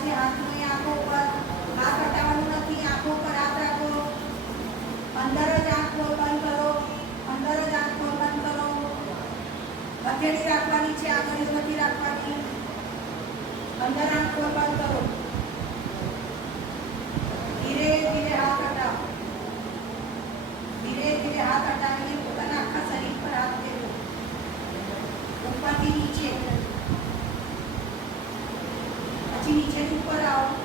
પછી હાથનો આંખો ઉપર હાથ હટાવવાનું નથી, આંખો પર હાથ રાખો, અંદર જ આંખ બંધ કરો, અંદર જ આંખ બંધ કરો, હથેળી રાખવાની છે, આગળ નથી રાખવાની, અંદર આંખ બંધ કરો, ધીરે ધીરે હાથ હટાવો, ધીરે ધીરે હાથ હટાવીને પોતાના આખા શરીર પર હાથ ફેરવો, ઉપરથી નીચે, પછી નીચેથી ઉપર આવો,